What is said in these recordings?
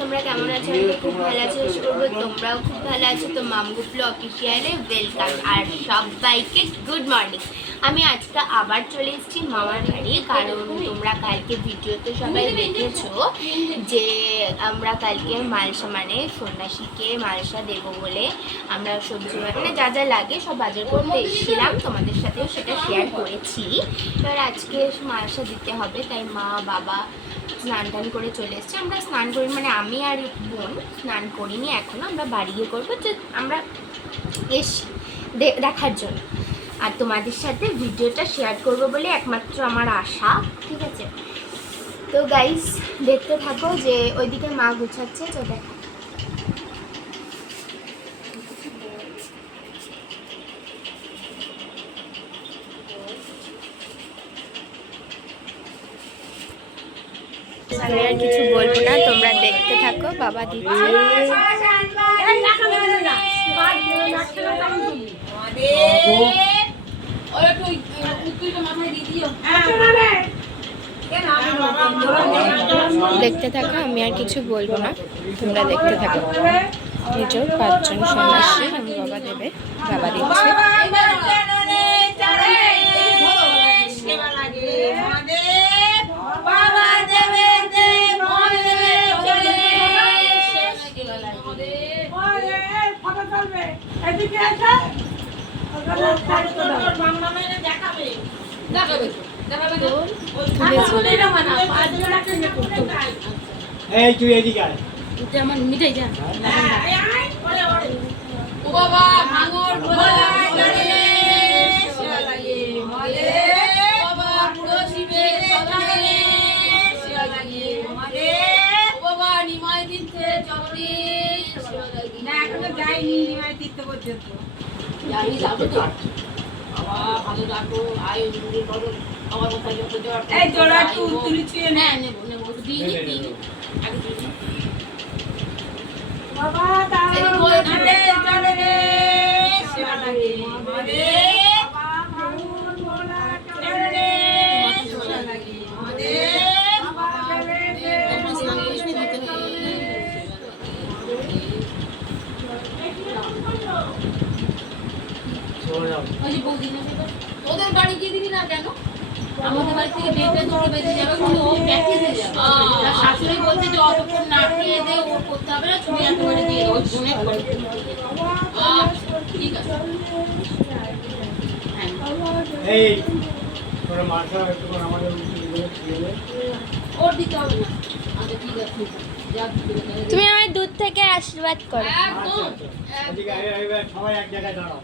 তোমরা কেমন আছো? আমি খুব ভালো আছি, আশা করবো তোমরাও খুব ভালো আছো। তো মামগুপলো অফিসিয়ালে ওয়েলকাম আর সবাইকে গুড মর্নিং। আমি আজকে আবার চলে এসেছি মামার বাড়ি, কারণ তোমরা কালকে ভিডিওতে সবাই দেখেছো যে আমরা কালকে মালসা মানে সন্ন্যাসীকে মালসা দেবো বলে আমরা সবজি মানে যা যা লাগে সব বাজার করতে এসেছিলাম, তোমাদের সাথেও সেটা শেয়ার করেছি। এবার আজকে মালসা দিতে হবে, তাই মা বাবা স্নান টান করে চলে এসছে। আমরা স্নান করি মানে আমি আর বোন স্নান করিনি এখনও, আমরা বাড়িয়ে করবো, যে আমরা এসছি দেখার জন্য আর তোমাদের সাথে ভিডিওটা শেয়ার করব বলে একমাত্র আমার আশা। ঠিক আছে, তো গাইস দেখতে থাকো যে ওইদিকে মা গুছাচ্ছে, তো দেখো। আমি আর কিছু বলবো না, তোমরা দেখতে থাকো। বাবা দিচ্ছে দেখতে থাকো, আমি আর কিছু বলবো না, তোমরা দেখতে থাকো। নিজেও 5 জন সন্ন্যাসী আমি বাবা দেবে, বাবা দিচ্ছে। এই তুই এদিকে আয়, আমার মিটাই যা ও বাবা ভাঙর ভোলা লাগে সেবা লাগে মলে বাবা পুরো শিবের চরণে সেবা লাগে মলে ও বাবা নিমাই দিতে চরণে সেবা লাগে না, এখনো যাইনি নিমাই দিতে পর্যন্ত। আমি যাব তো বাবা, ভালো রাখো, আয় মুড়ি করো আমার কথা যত জোর এই জোড়া তুলি ছুঁয়ে না নেব নেব দিই আগে দিই বাবা তাই বলে চলে রে সেবা লাগে মলে বাবা ভাঙর ভোলা চলে রে সেবা লাগে মলে বাবা দেবে ওদের বাড়ি গিয়ে দিবি না কেন? আমাদের বাড়ি থেকে বেঁচে দৌড়ে বেঁচে যাবে, কিন্তু ও প্র্যাকটিস হয়ে যাবে। তার শাশুড়ি বলছে যে অতক্ষণ না খেয়ে দে, ও করতে হবে না, ছুঁয়ে আনতে করে দিয়ে ওই জন্য করে। ঠিক আছে, এই তোর মাথা একটু করে আমাদের ওর দিতে হবে না। আচ্ছা ঠিক আছে, যা তুমি আমায় দুধ থেকে আশীর্বাদ করো। একদম এদিকে আয়, আয়, সবাই এক জায়গায় দাঁড়াও।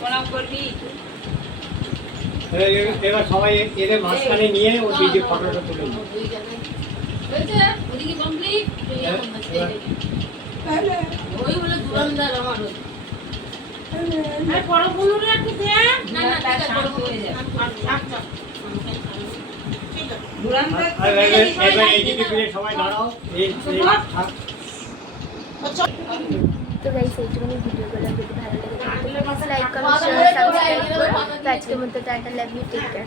প্রণাম করবি। এবার সবাই এদের মাঝখানে নিয়ে ওই দিকে ফটোটা তুলে নিই। ওদিকে কমপ্লিট। ওই হলো দুরন্দার আমার ওই। আরে বড় বলুন একটু দে। না না দাদা বড় হয়ে যায়। আচ্ছা। দুরন্দার এবার এইদিকে ফিরে সবাই দাঁড়াও। তো গাইস এইটুকুনি ভিডিও করলাম, যদি ভালো লাগে তাহলে প্লিজ লাইক করো, শেয়ার, সাবস্ক্রাইব করো। তো আজকের মতো tata, love you, take care.